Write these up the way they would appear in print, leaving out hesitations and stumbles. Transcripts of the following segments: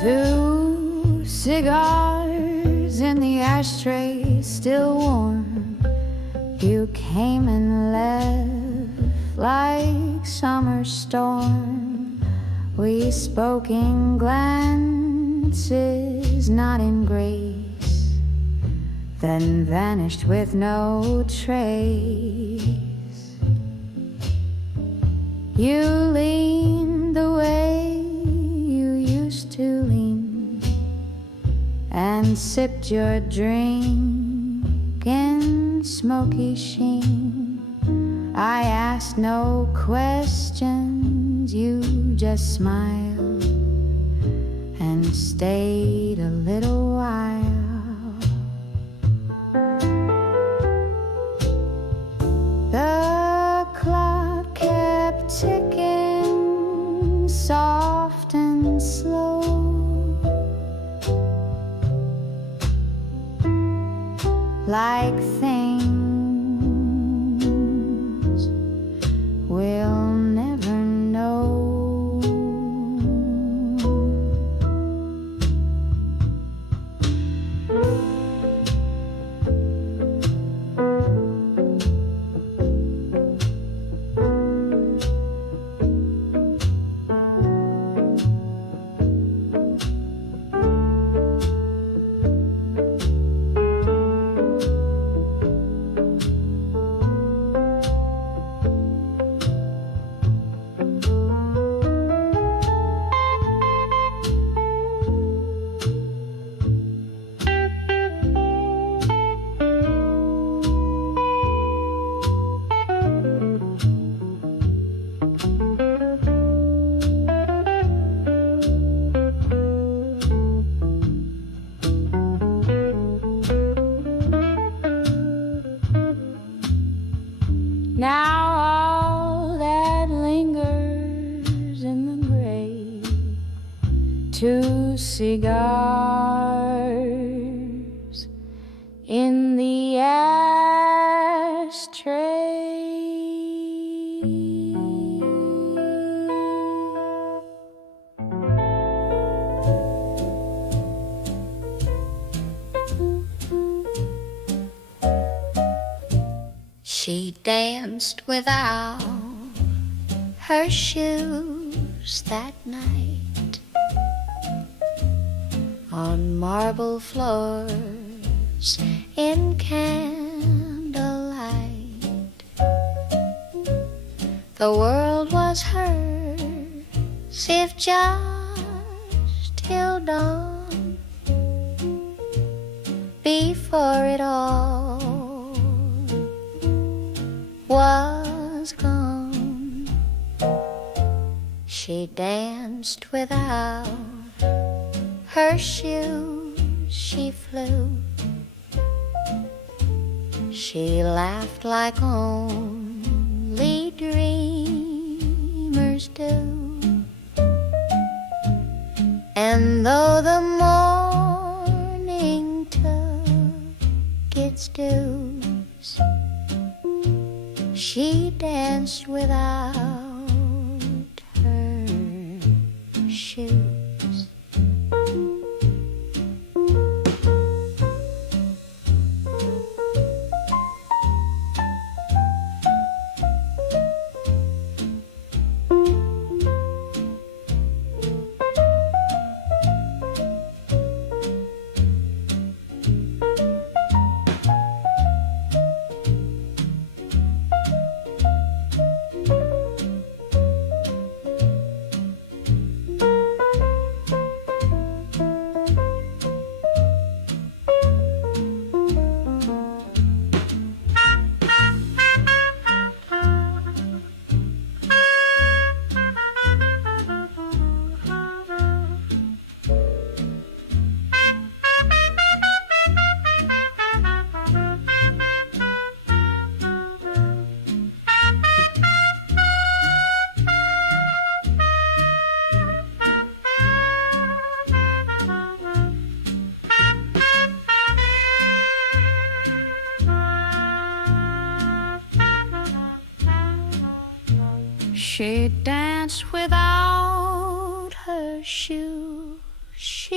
Two cigars in the ashtray, still warm. You came and left like summer storm. We spoke in glances, not in grace, then vanished with no trace. You leaned the way you used to lean and sipped your drink in smoky sheen. I asked no questions, you just smiled and stayed a little while. The clock kept ticking, soft and slow, like things we'll never know. Now all that lingers in the gray, two cigars in the ashtray. She danced without her shoes that night on marble floors in candlelight. The world was hers if just till dawn, before it all was gone. She danced without her shoes, she flew. She laughed like only dreamers do. And though the morning took its dues, she danced without her shoes. She danced without her shoes.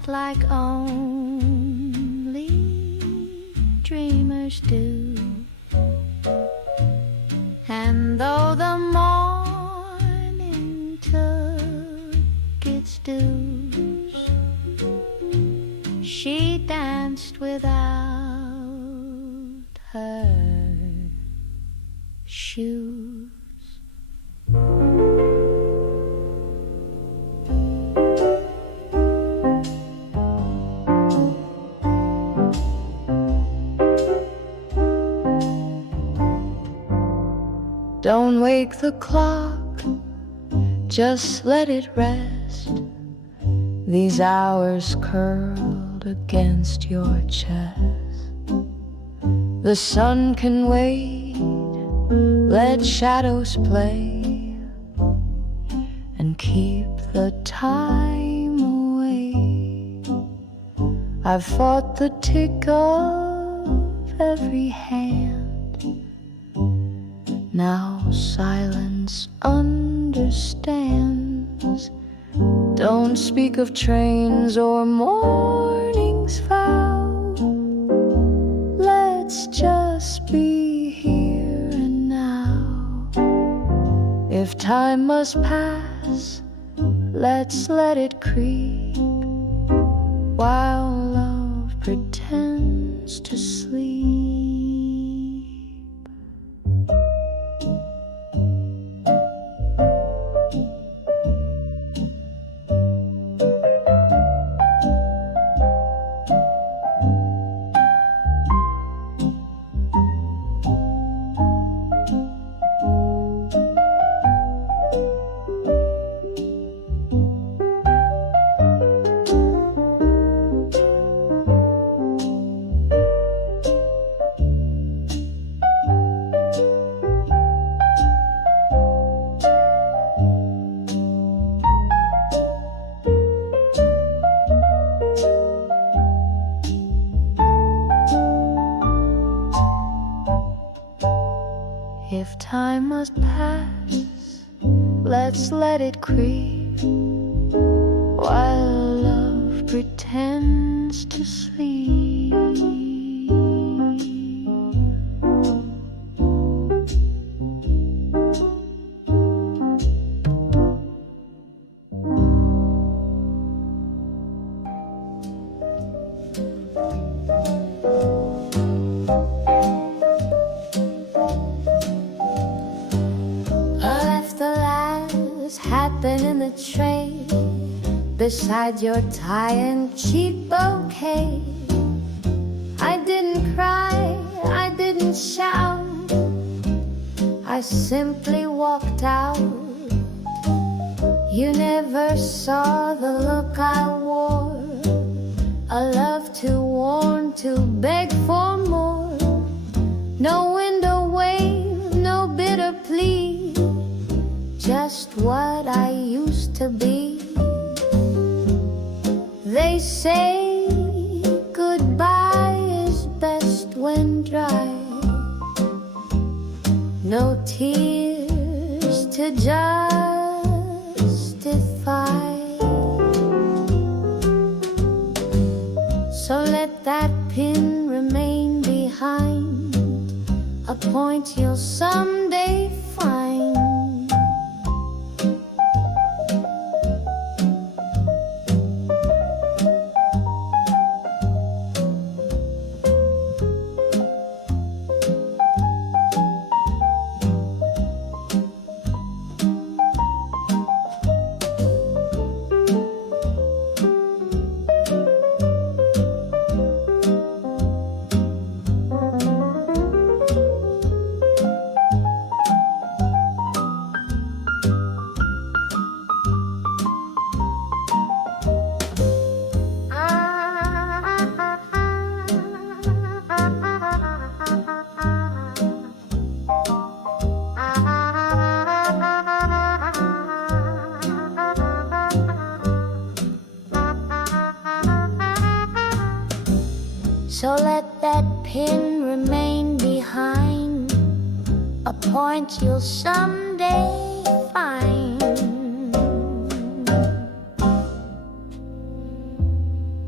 laughed like only dreamers do. And though the morning took its dues, she danced without her shoes. Don't wake the clock, just let it rest. These hours curled against your chest. The sun can wait, let shadows play, and keep the time away. I've fought the tick of every hand. Now silence understands. Don't speak of trains or morning's vow. Let's just be here and now. If time must pass, let's let it creep, while love pretends to sleep. If time must pass, let's let it creep, while love pretends to sleep. Happen in the tray beside your tie and cheap bouquet. I didn't cry, I didn't shout, I simply walked out. You never saw the look I wore, a love to warn, to beg for more. No window wave, no bitter plea, just what I used to be. They say goodbye is best when dry, no tears to justify. So let that pin remain behind, a point you'll someday find. So let that pin remain behind, a point you'll someday find.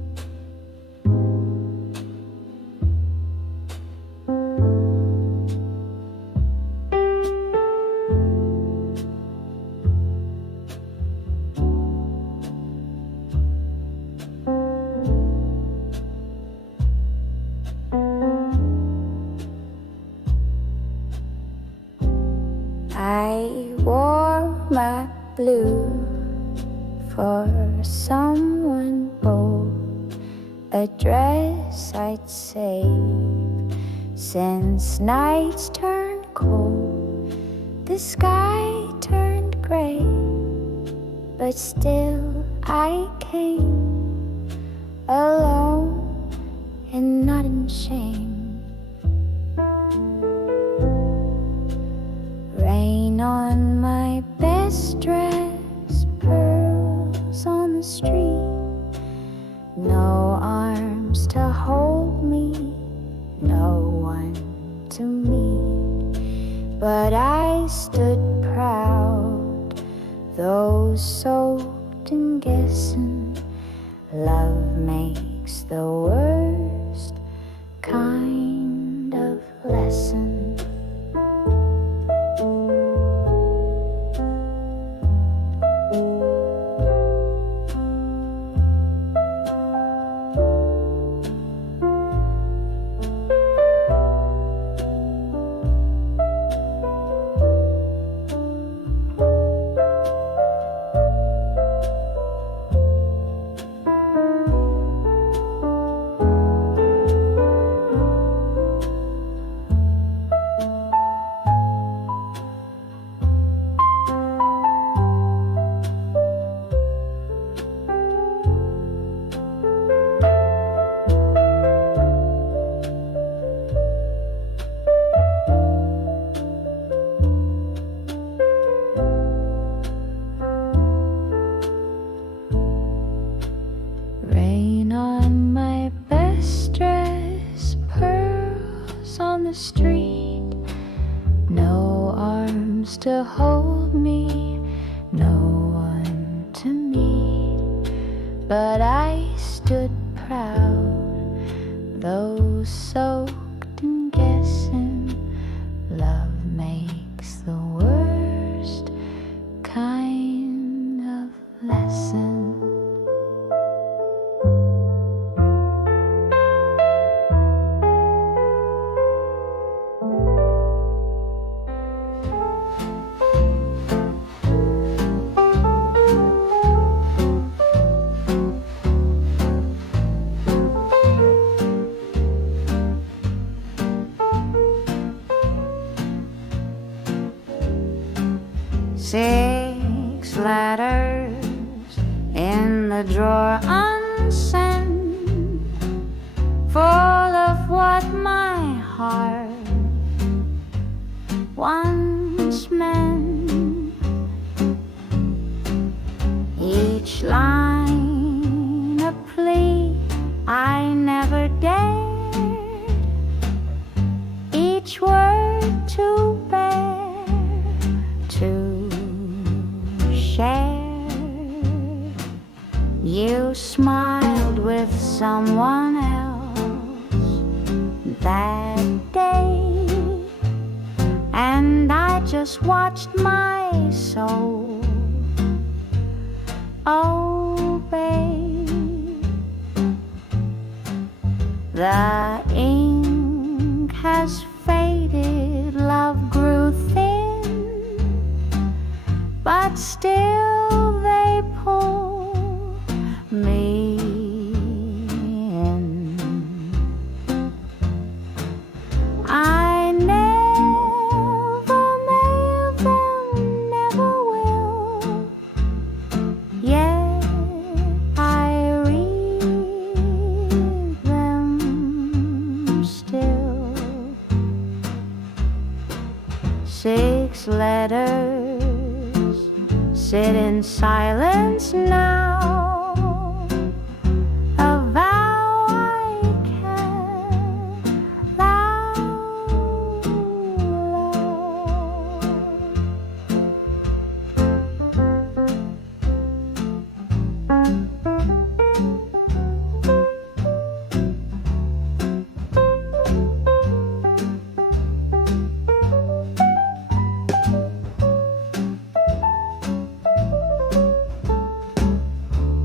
my blue for someone bold, a dress I'd save since nights turned cold, the sky turned gray, but still I came alone and not in shame. Rain on my best dress, pearls on the street, no arms to hold me, no one to meet, but I stood proud, though soaked in guessing. Love makes the worst kind of lesson. Rain on my best dress, pearls on the street, no arms to hold me, no one to meet, but I stood proud, though soaked in guessing. Love makes the worst kind of lesson. Six letters in the drawer unsent, full of what my heart once meant. Each line a plea I never dared, each word to bear, to share. You smiled with someone else that day, and I just watched my soul obey. The ink has faded, love grew thin, but still they pull me in. I never made them, never will, yet I read them still. Six letters sit in silence now, a vow I can't loud.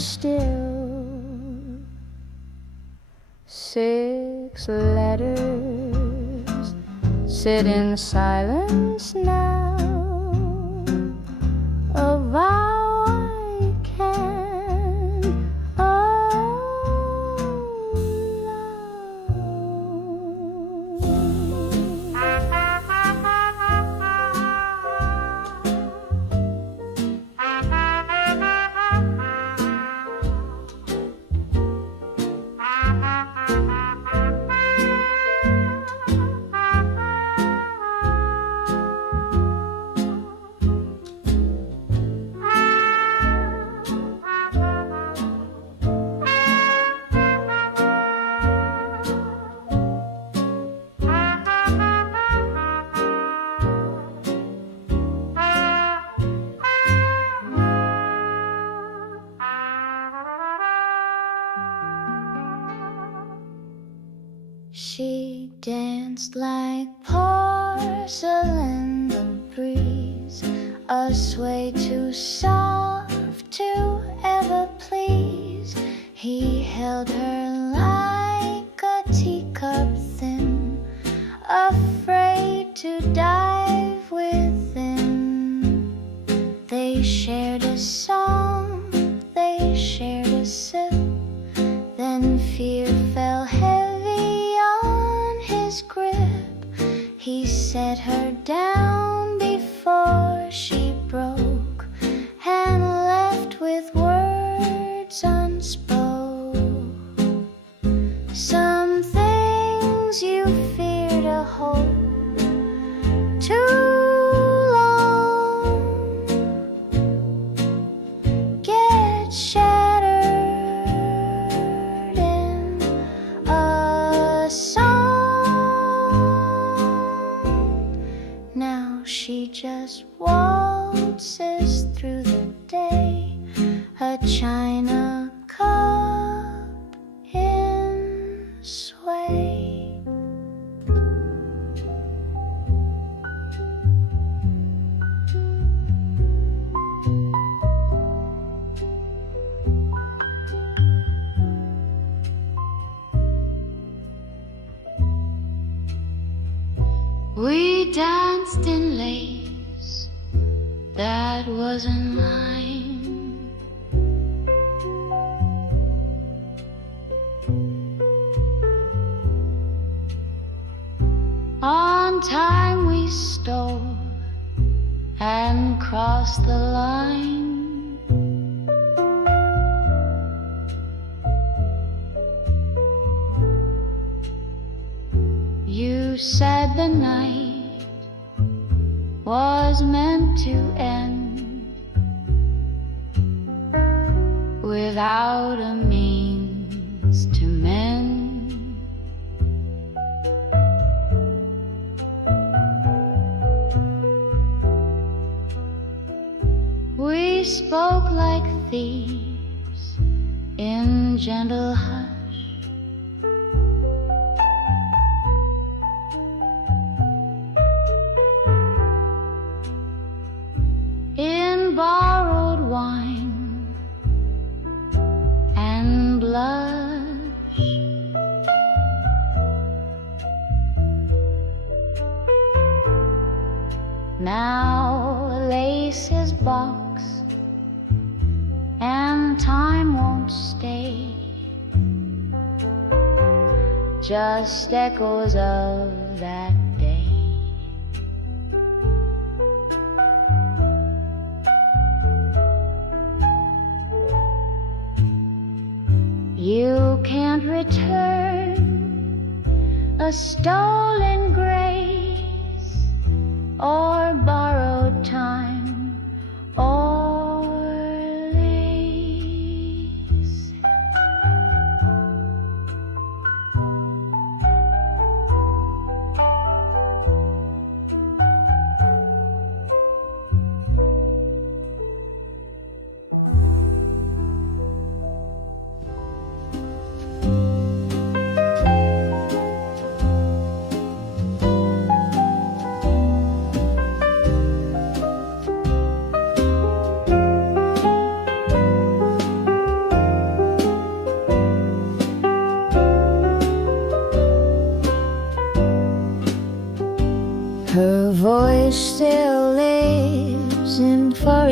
still. 6 letters sit in silence now. A vow I can She danced like porcelain, the breeze, a sway too soft to ever please. He held her like a teacup thin, afraid to dive within. They shared a song, they shared a sip, then fear fell heavy on his grip. He set her down before she broke and left with words unspoke. Some things you fear to hold too long get shattered in a song. Now she just waltzes through the day, a china cup in sway. We danced in lace that wasn't mine. On time we stole and crossed the line. You said the night was meant to end without a means to mend. We spoke like thieves in gentle hush. In borrowed wine and blush. Now lace is boxed and time won't stay, just echoes of that day. You can't return a stolen grace or borrowed time or lace.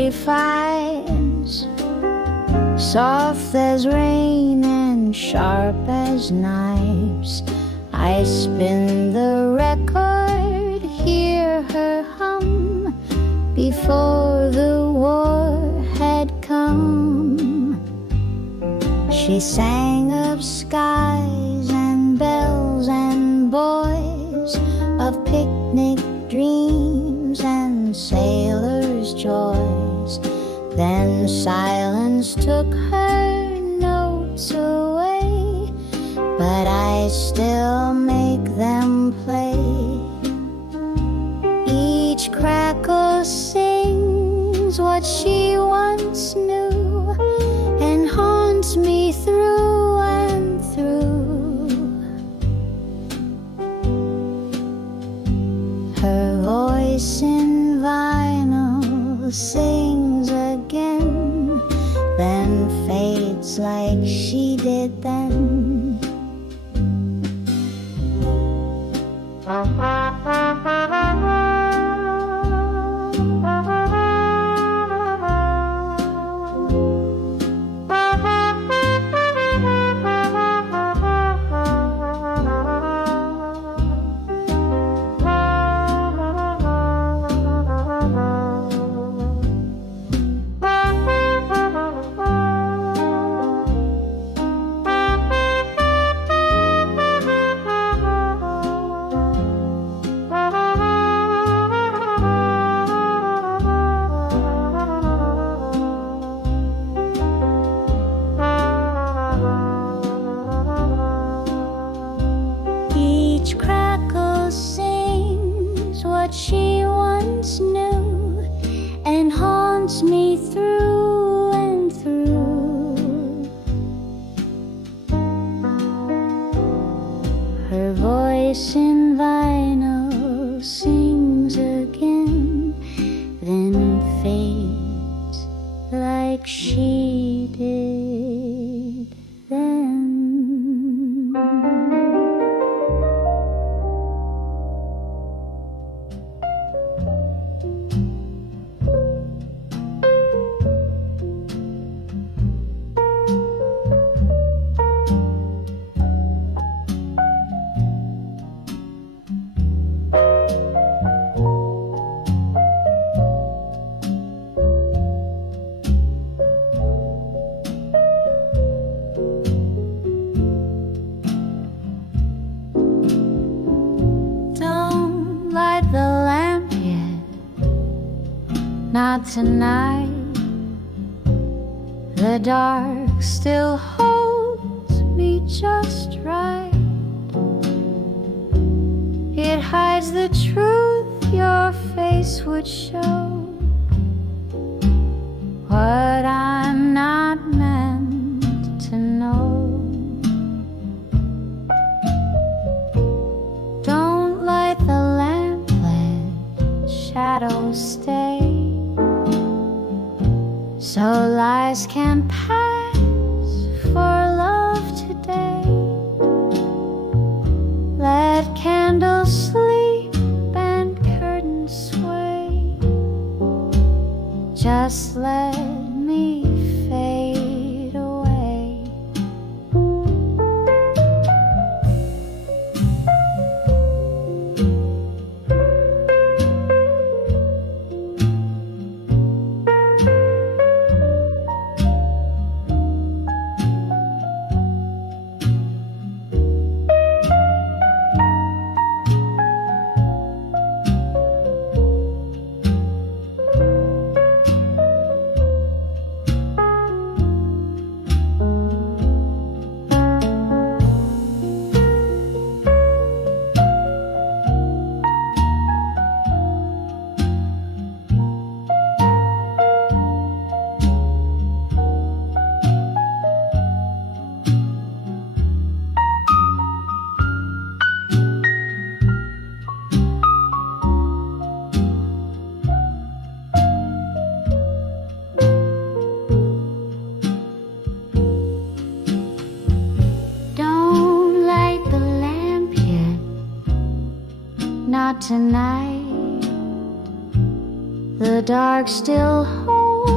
she finds, soft as rain and sharp as knives. I spin the record, hear her hum, before the war had come. She sang of skies and bells and boys, of picnic dreams and sailors' joys. Then silence took her notes away, but I still make them play. Each crackle sings what she once knew, and haunts me through and through. Her voice in vinyl sings again, then fades like she did then. Each crackle sings what she once knew, and haunts me through and through. Her voice in vinyl sings again, then fades like she did then. The lamp yet, not tonight. The dark still holds me just right. It hides the truth your face would show, what I'm not meant to know. Don't light the lamp, shadows stay, so lies can pass for love today. Let candles sleep and curtains sway, just let me fade away. not tonight. The dark still holds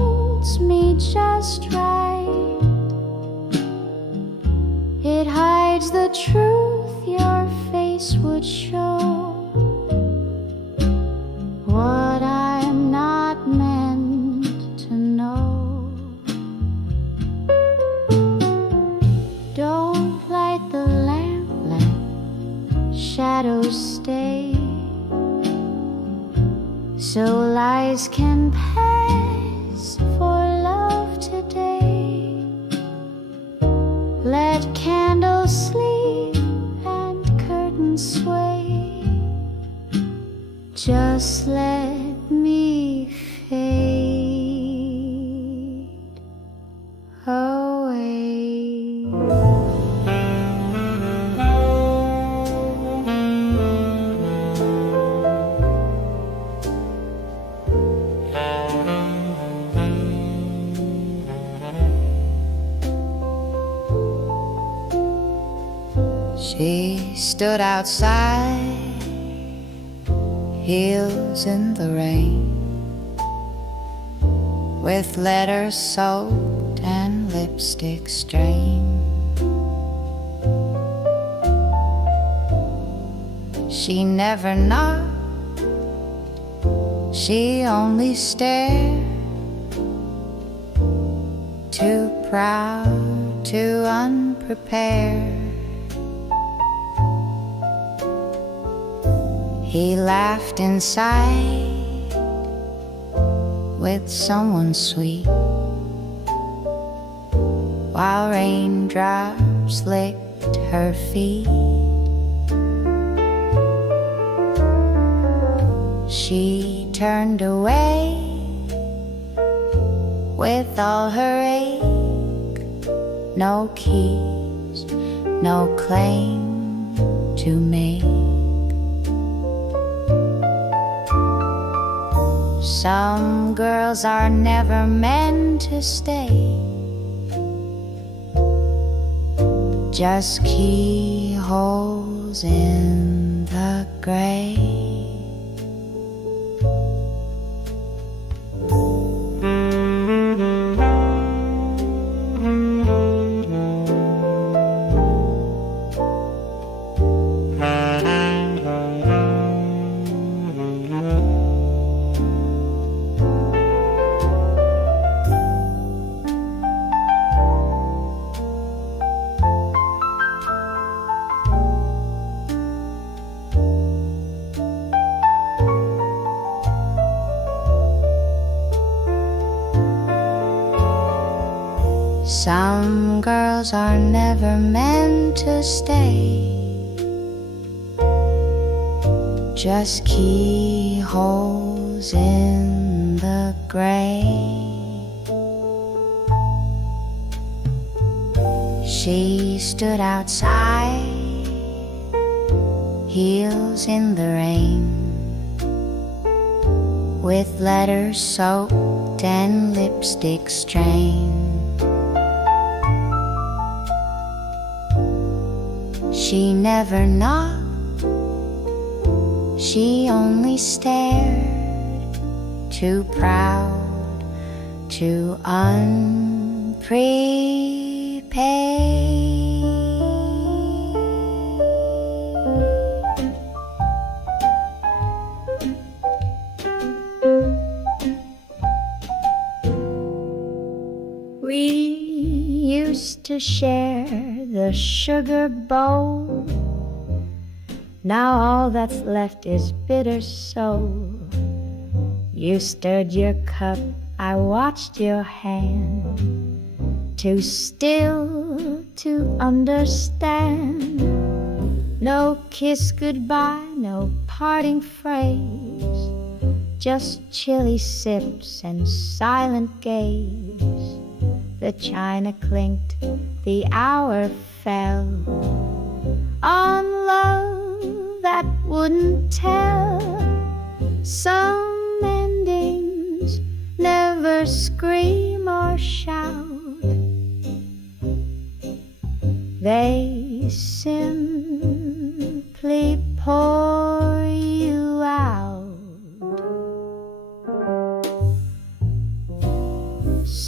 suits me just right. It hides the truth your face would show, what I'm not meant to know. Don't light the lamp, shadows stay, so lies can pass for love today. Let candles sleep and curtains sway, just let me fade away. She stood outside, heels in the rain, with letters soaked and lipstick stained. She never knocked, she only stared, too proud, too unprepared. He laughed inside with someone sweet, while raindrops licked her feet. She turned away with all her ache, no keys, no claim to make. Some girls are never meant to stay, just keyholes in the grave. Some girls are never meant to stay, just keyholes in the grave. She stood outside, heels in the rain, with letters soaked and lipstick stained. She never knocked, she only stared, too proud, too unprepared. We used to share the sugar bowl, now all that's left is bitter soul. You stirred your cup, I watched your hand, too still to understand. No kiss goodbye, no parting phrase, just chilly sips and silent gaze. The china clinked, the hour fell on love that wouldn't tell. Some endings never scream or shout, they simply pour you out.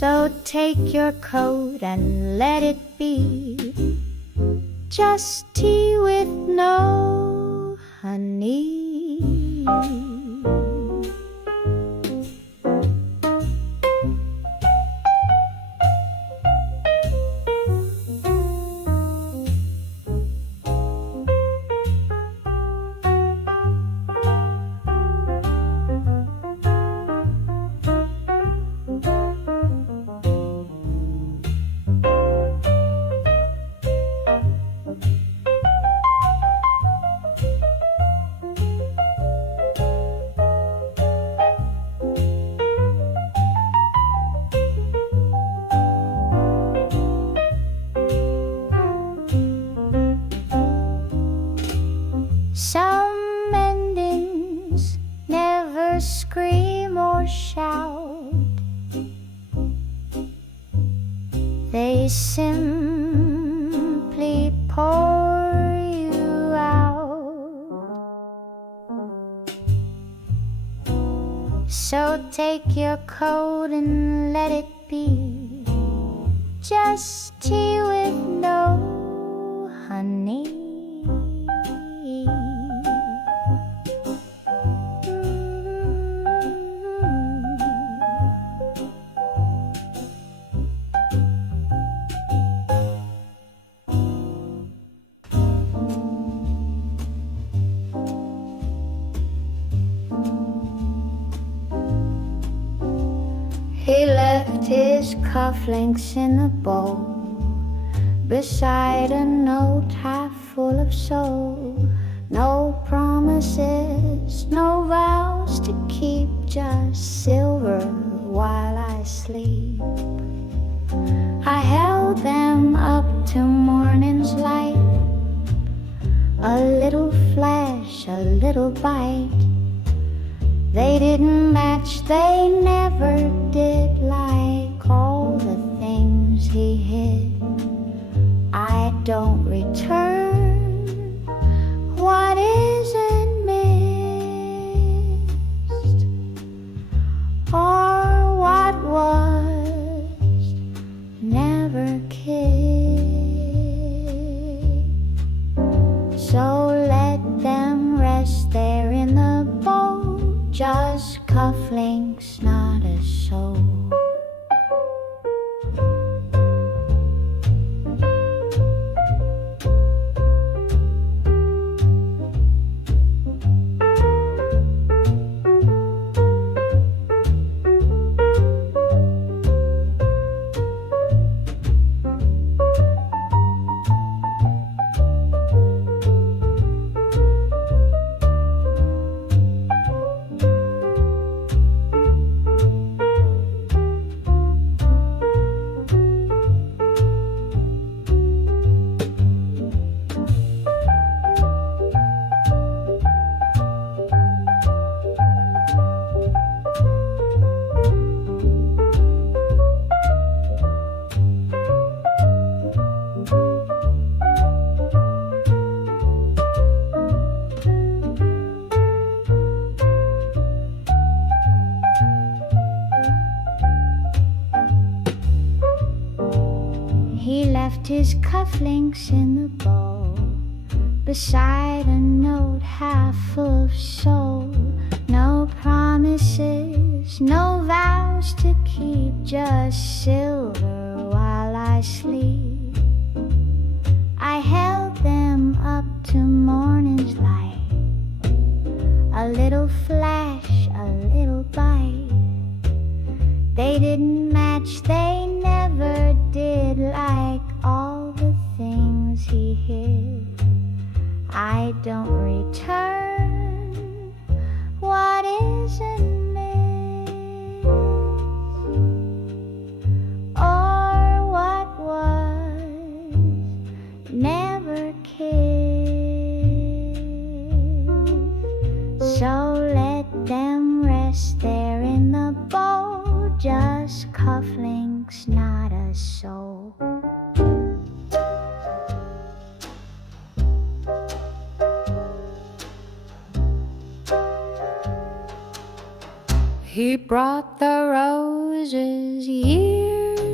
So take your coat and let it be just tea with no honey. Some endings never scream or shout. They simply pour you out. So take your coat and let it be just tea with no honey. He left his cufflinks in the bowl beside a note half full of soul. No promises, no vows to keep, just silver while I sleep. I held them up to morning's light, a little flash, a little bite. They didn't match, they never did, like all the things he hid. I don't return what isn't missed, or what was never kissed. So let them rest there in the bowl, just cufflinks, not a soul. He left his cufflinks in the bowl beside a note half full of soul. No promises, no vows to keep, just silver while I sleep. I held them up to morning's light, a little flash, a little bite. They didn't match, they never did, like all the things he hid. I don't return what isn't missed, or what was never kissed. So let them rest there in the bowl, just cufflinks, not a soul. He brought the roses year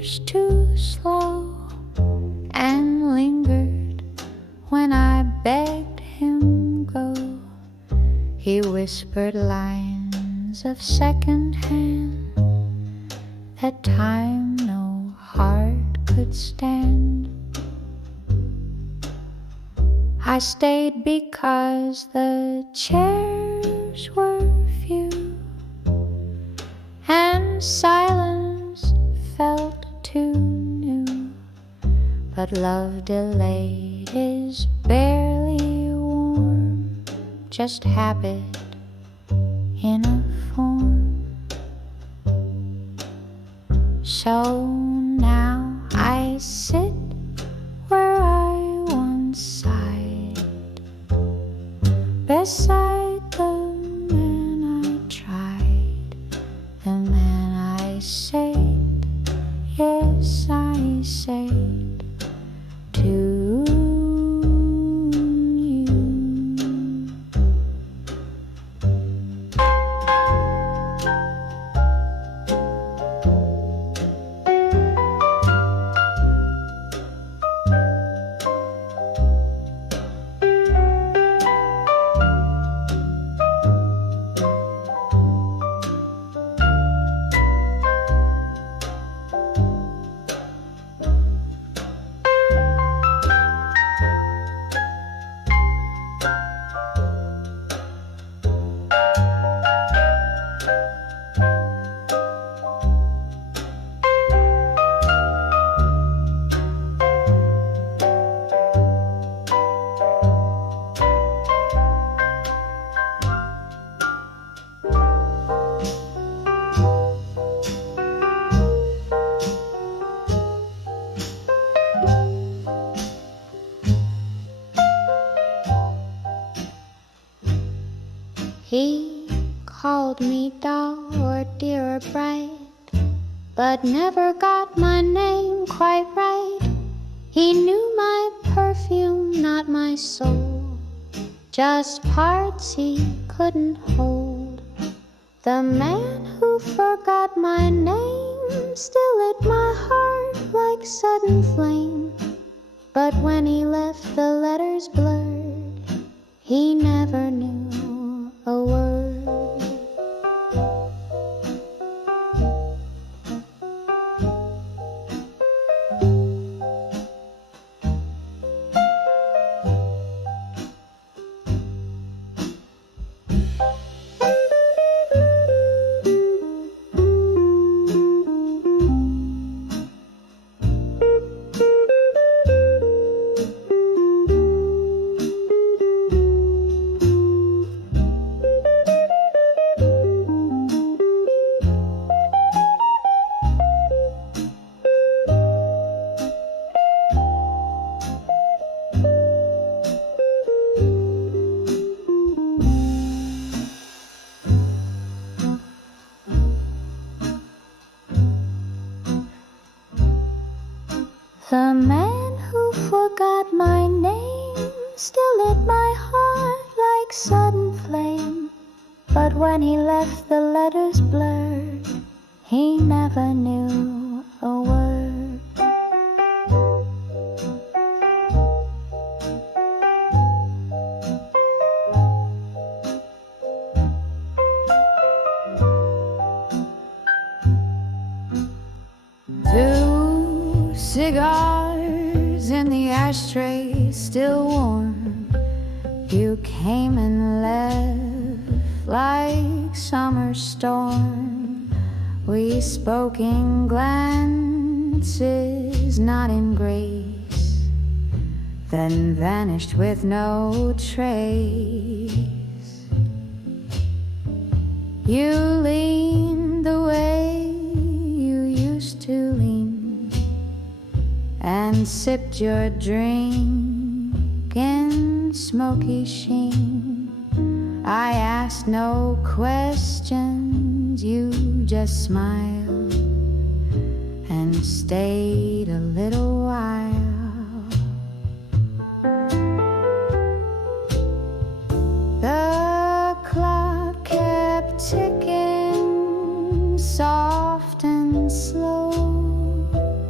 years too slow, and lingered when I begged him go. He whispered lines of second hand that time no heart could stand. I stayed because the chairs were few, and silence felt too new. But love delayed is barely warm, just habit in a form. So now I sit where I once sighed, beside the man I tried, the man I saved, yes I saved to you. He called me doll or dear or bright, but never got my name quite right. He knew my perfume, not my soul, just parts he couldn't hold. The man who forgot my name still lit my heart like sudden flame. But when he left, the letters blurred. He never knew a word. The man who forgot my name still lit my heart like sudden flame. But when he left, the letters blurred. He never knew a word. Two cigars in the ashtray, still warm. You came and left like summer storm. We spoke in glances, not in grace, then vanished with no trace. You leaned the way you used to lean, and sipped your drink in smoky sheen. I asked no questions, you just smiled and stayed a little while. The clock kept ticking, soft and slow.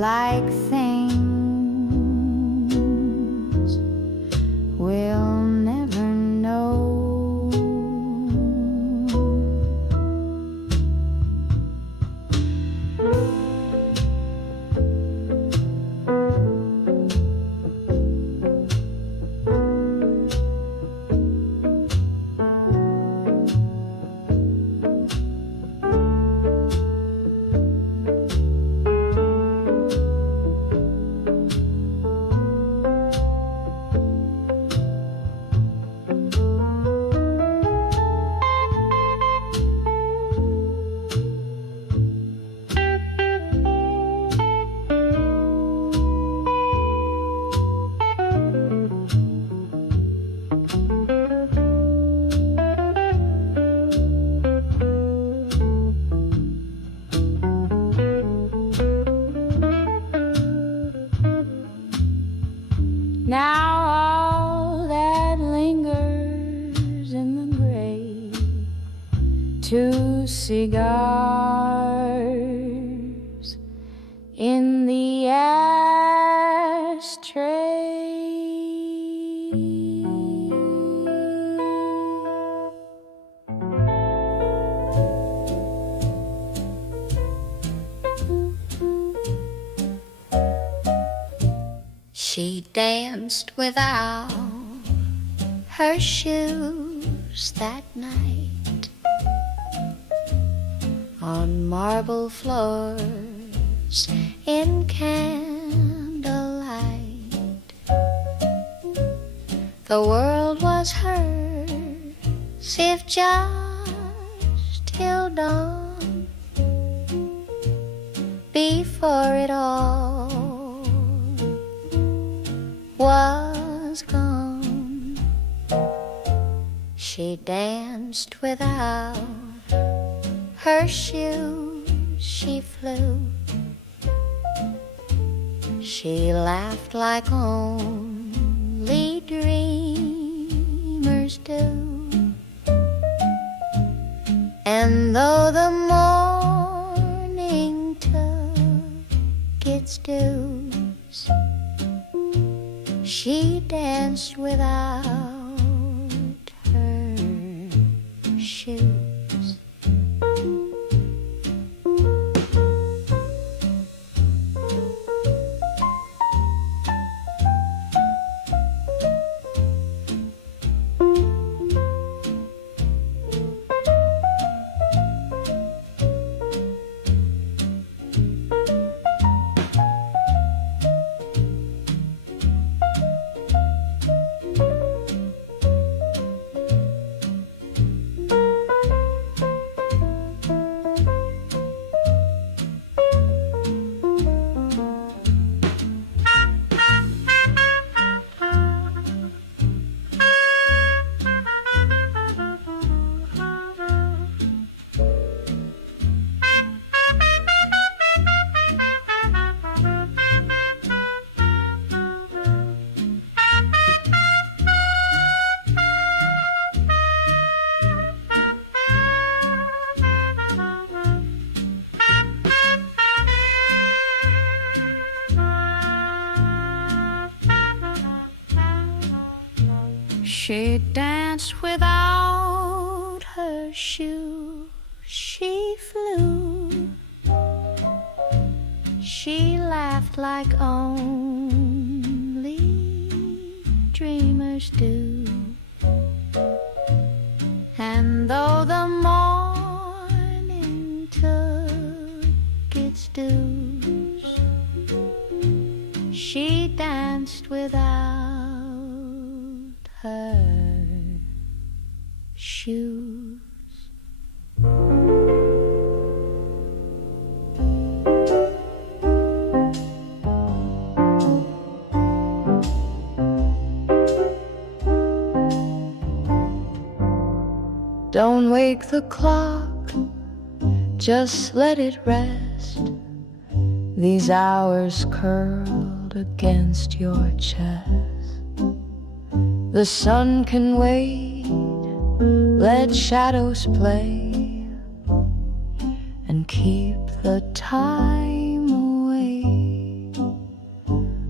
like things we'll never know. Now all that lingers in the gray, 2 cigars in the ashtray. She danced without her shoes that night on marble floors in candlelight. The world was hers if just till dawn, before it all was gone. She danced without her shoes, she flew. She laughed like only dreamers do. And though the morning took its dues, she danced without her shoes. She danced without her shoes, she flew. She laughed like only dreamers do. And though the morning took its dues, she danced without her shoes. Don't wake the clock, just let it rest. These hours curled against your chest. The sun can wait, let shadows play, and keep the time away.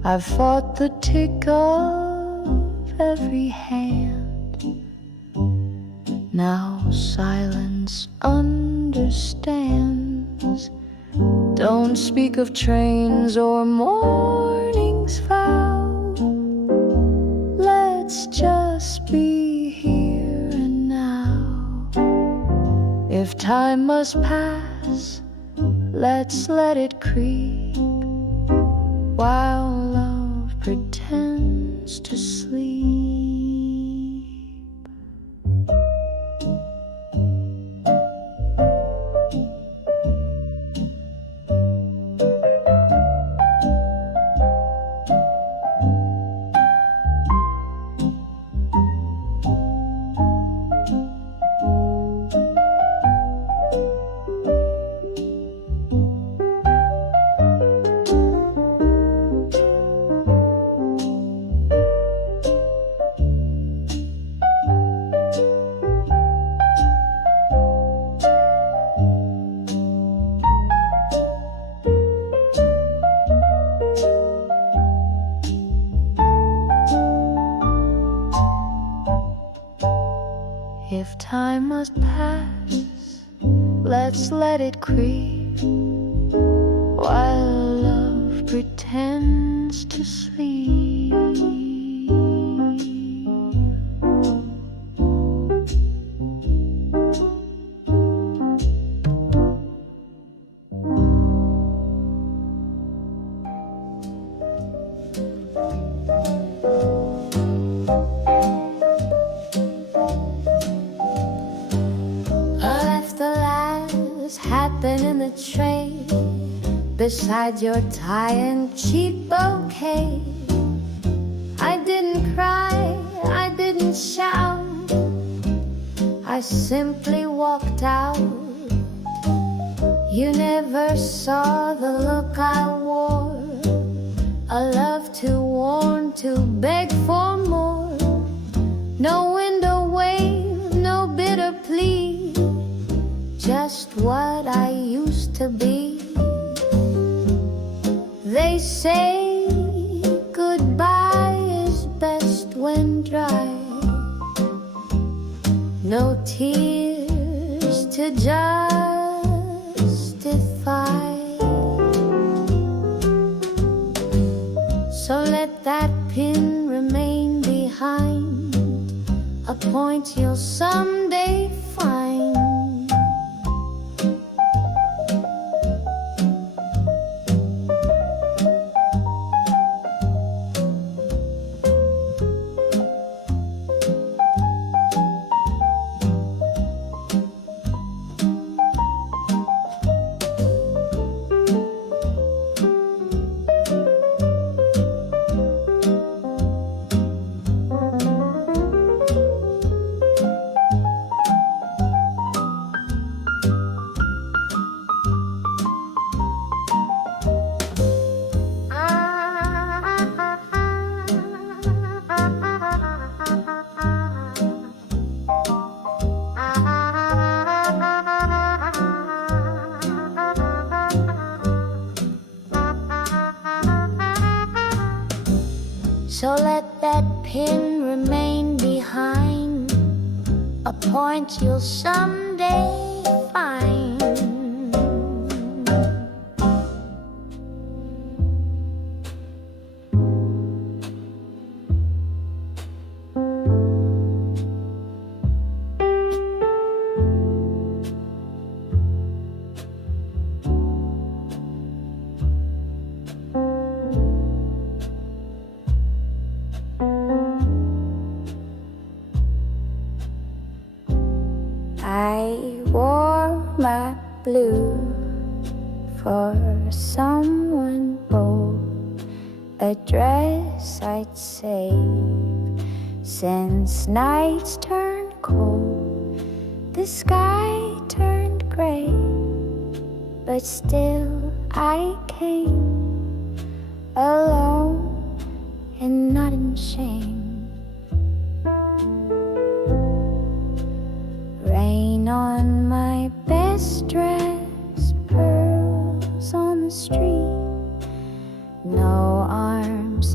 I've fought the tick of every hand. Now silence understands. Don't speak of trains or mornings foul. Let's just be here and now. If time must pass, let's let it creep, while love pretends to sleep. If time must pass, let's let it creep, while love pretends to sleep. Happen in the tray beside your tie and cheap bouquet. I didn't cry, I didn't shout, I simply walked out. You never saw the look I wore, a love too worn to beg for more. No window wave, no bitter plea, just what I used to be. They say goodbye is best when dry. No tears to justify. So let that pin remain behind, a point you'll someday find. So let that pin remain behind, a point you'll someday find. I wore my blue for someone bold, a dress I'd save since nights turned cold. The sky turned gray, but still I came alone and not in shame. Rain on my best dress, pearls on the street, no arm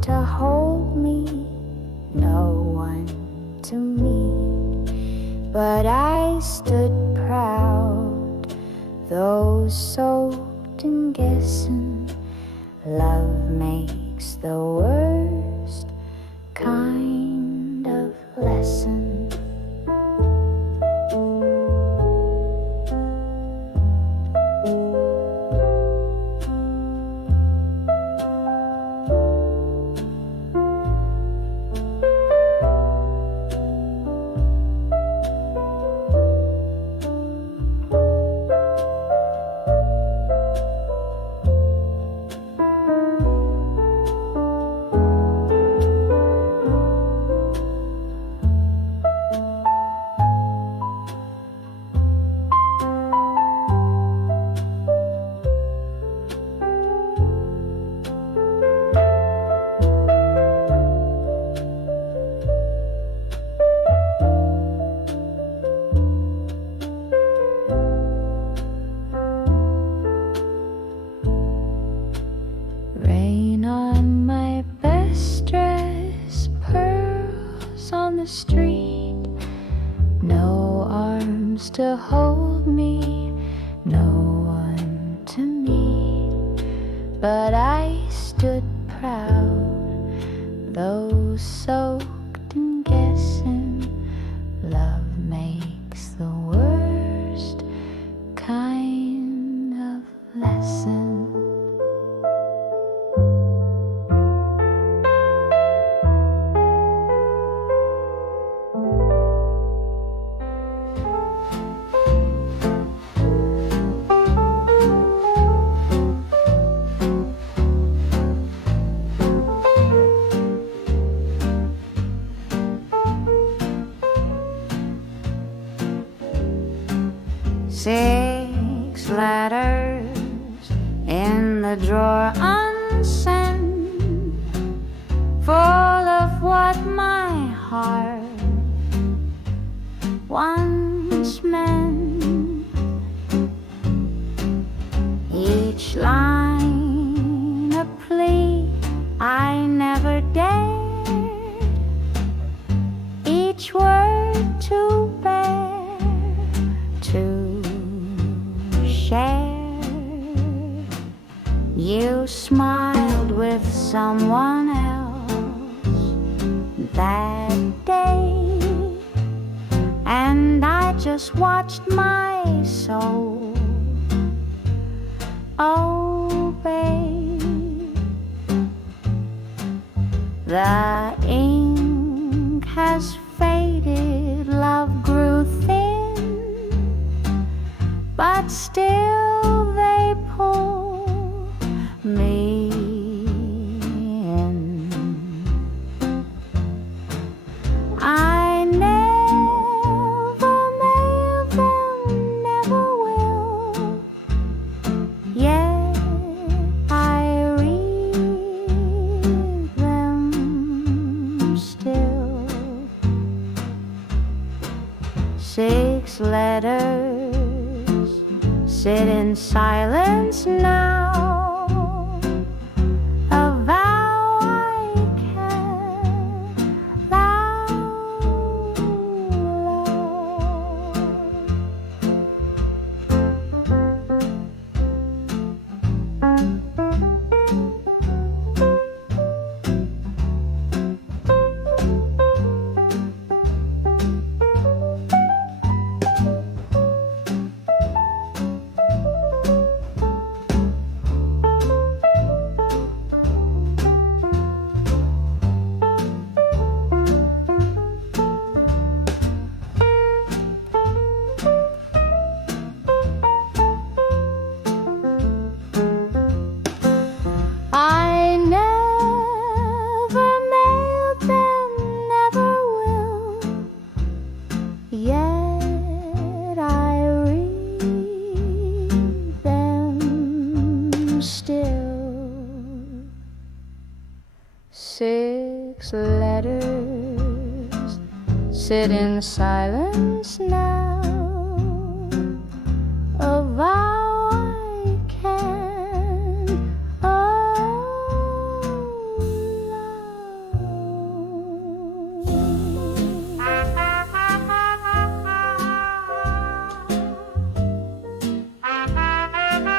though soaked in guessing, love makes the worst kind of lesson. Rain on my best dress, pearls on the street, no arms to hold me, no one to meet, but I stood proud, though soaked in guessing, love makes the worst kind of lesson. Six letters in the drawer unsent, full of what my heart once meant. Each line a plea I never dared, each word to bear, to share. You smiled with someone else that day, and I just watched my soul obey. The ink has faded, love grew thin, but still they pull me in. I never mailed them, never will, yet I read them still. Six letters sit in silence now, a vow I can loud I never mailed them, never will, yet I read them still. Six letters sit in silence now, a vow I can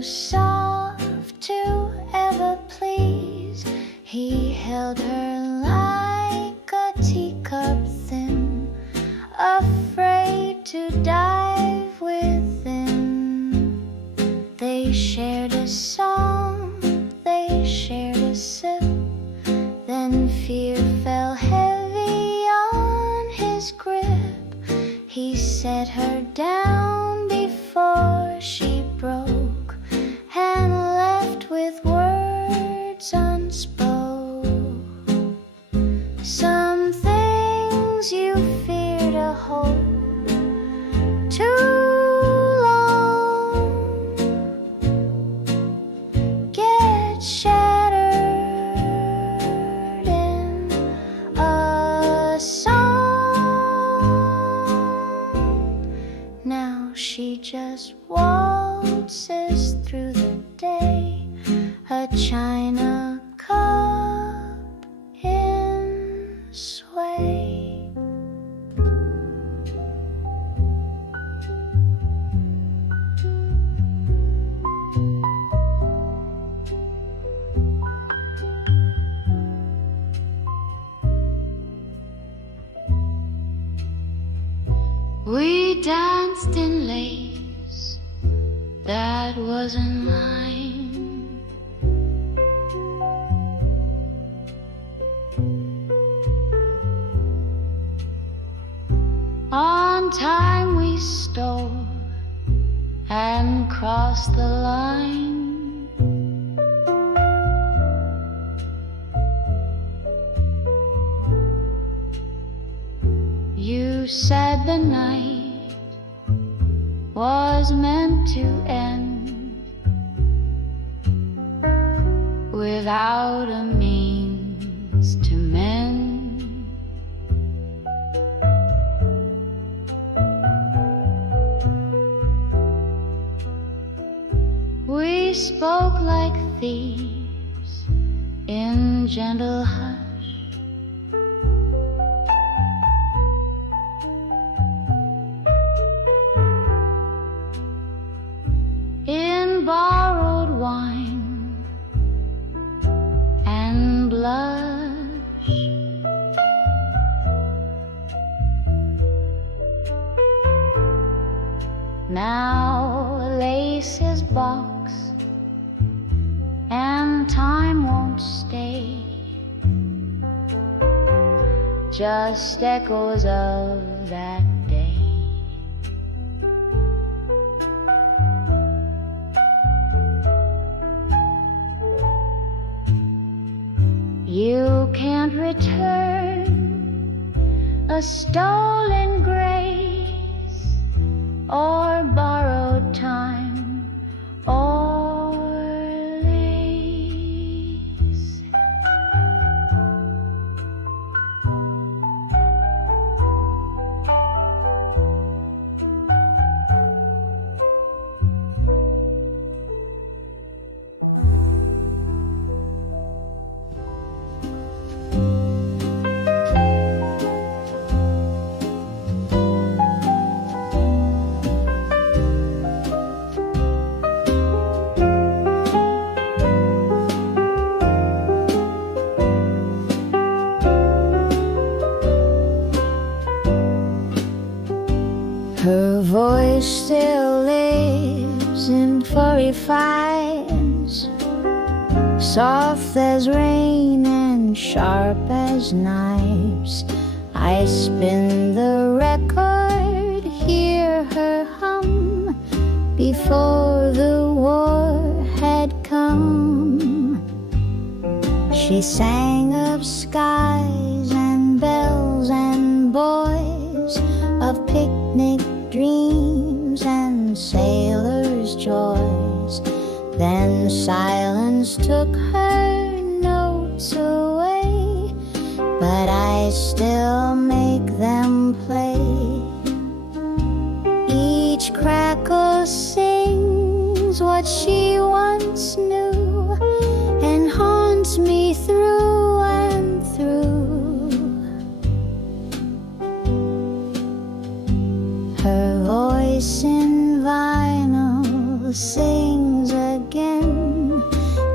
too soft to ever please. He held her like a teacup thin, afraid to dive within. They shared a song, they shared a sip, then fear fell heavy on his grip. He set her down before she broke, and left with words unspoke. Some things you fear to hold too long get shattered in a song. Now she just waltzes through the day, a china cup in sway. We danced in lace that wasn't mine. On time we stole and crossed the line. You said the night was meant to end without a means to mend. We spoke like thieves in gentle hush. In borrowed wine and blush. Now lace is boxed and time won't stay, just echoes of that day. You can't return a stolen grace or borrowed time or lace. Her voice still lives in furry fires, soft as rain and sharp as knives. I spin the record, hear her hum, before the war had come. She sang of skies and bells and boys, of picnic dreams and sailors' joys. Then silence took her notes away, but I still make them play. Each crackle sings what she once knew, and haunts me through and through. Her voice in vinyl sings again.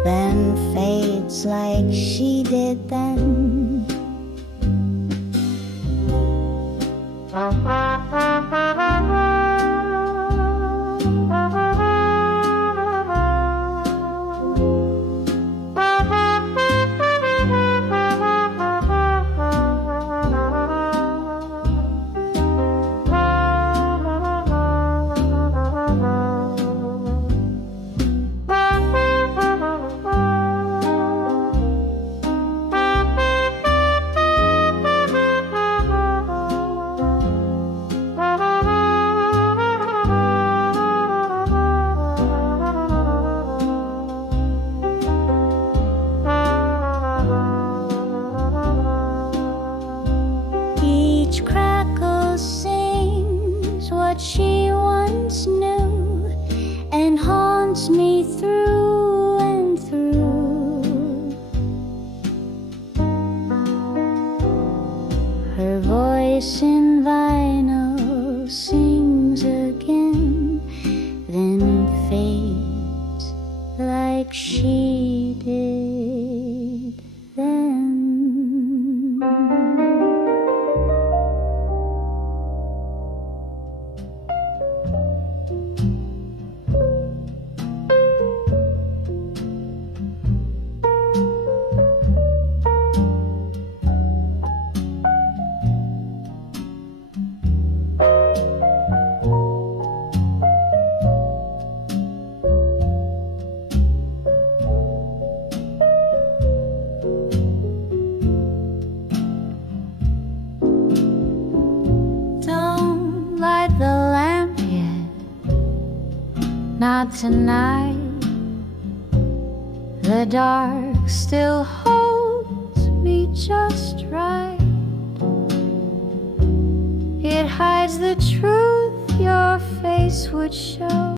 then fades like she did then. Each crackle sings what she once knew and haunts me through and through. Her voice in vinyl sings again, then fades like she did then. The lamp yet, not tonight. The dark still holds me just right. It hides the truth your face would show.